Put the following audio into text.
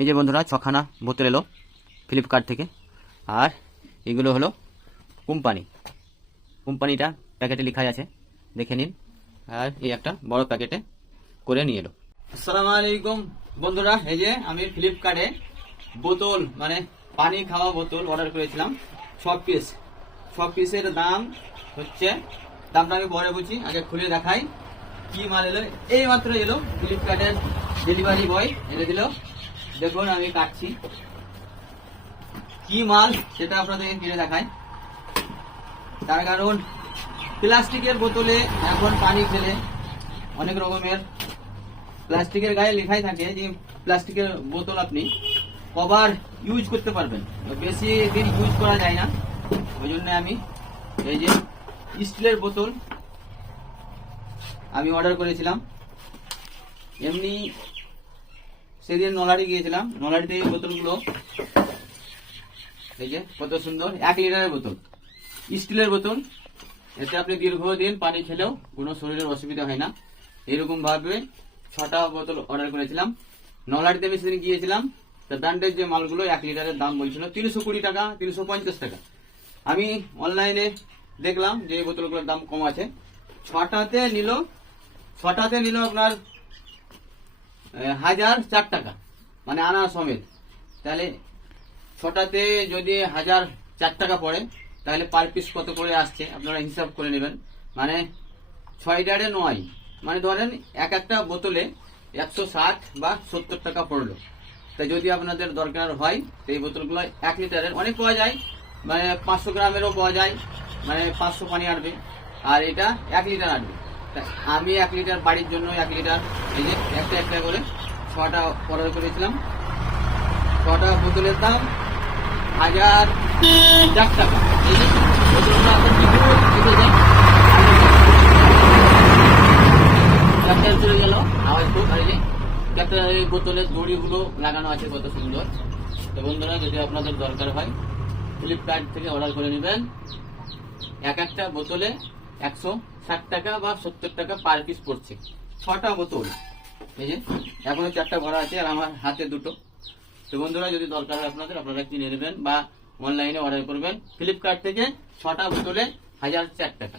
এই যে বন্ধুরা 6খানা বোতল এলো ফ্লিপকার্ট থেকে। আর এগুলো হলো কোম্পানিটা প্যাকেটে লেখা আছে, দেখে নিন। আর এই একটা বড় প্যাকেটে করে নিয়ে এলো। আসসালামু আলাইকুম বন্ধুরা, এই যে আমি ফ্লিপকার্টে বোতল মানে পানি খাওয়া বোতল অর্ডার করেছিলাম 6 পিসের দাম হচ্ছে, দামটা আমি পরে বলছি, আগে খুলে দেখাই কি মাল এলো। এই মাত্র এলো ফ্লিপকার্টের ডেলিভারি বয় এনে দিল। দেখুন আমি কাটছি কি মাল সেটা আপনাদের কিনে দেখাই। তার কারণ প্লাস্টিকের বোতলে এখন পানি খেলে অনেক রকমের প্লাস্টিকের গায়ে লেখাই থাকে যে প্লাস্টিকের বোতল আপনি কভার ইউজ করতে পারবেন, বেশি দিন ইউজ করা যায় না। ওই জন্য আমি এই যে স্টিলের বোতল আমি অর্ডার করেছিলাম। এমনি সেদিন নলাড়ি গিয়েছিলাম, নলাড়িতে এই বোতলগুলো এই যে কত সুন্দর, 1 লিটারের বোতল, স্টিলের বোতল। এতে আপনি দীর্ঘদিন পানি খেলেও কোনো শরীরের অসুবিধা হয় না। এরকম ভাবে 6টা বোতল অর্ডার করেছিলাম। নলাড়িতে আমি সেদিন গিয়েছিলাম, ব্র্যান্ডের যে মালগুলো 1 লিটারের দাম বলছিল 320 টাকা, 350 টাকা। আমি অনলাইনে দেখলাম যে এই বোতলগুলোর দাম কম আছে। ছটাতে নিল আপনার 1004 টাকা, মানে আনা সমেত। তাহলে 6টাতে যদি 1004 টাকা পড়ে, তাহলে পার পিস কত করে আসছে আপনারা হিসাব করে নেবেন। মানে 6টারে 9, মানে ধরেন একটা বোতলে 160 বা 70 টাকা পড়লো। তাই যদি আপনাদের দরকার হয় তো এই বোতলগুলো 1 লিটারের অনেক পাওয়া যায়, মানে 500 গ্রামেরও পাওয়া যায়, মানে 500 পানি আনবে। আর এটা 1 লিটার আনবে। আমি 1 লিটার বাড়ির জন্য 1 লিটার এই যে একটা করে 6টা অর্ডার করেছিলাম। 6টা বোতলের দাম 1004 টাকা। এই যে বোতলটা চলে গেল আওয়াজ খুব। আর এই বোতলের দড়িগুলো লাগানো আছে কত সুন্দর। তো বন্ধুরা, যদি আপনাদের দরকার হয় ফ্লিপকার্ট থেকে অর্ডার করে নেবেন। একটা বোতলে 160 টাকা বা 70 টাকা পার পিস পড়ছে। 6টা বোতল, এই যে এখনো 4টা ভরা আছে আর আমার হাতে 2টো। তো বন্ধুরা, যদি দরকার হয় আপনারা কিনে নেবেন বা অনলাইনে অর্ডার করবেন। ফ্লিপকার্ট থেকে 6টা বোতলে 1004 টাকা।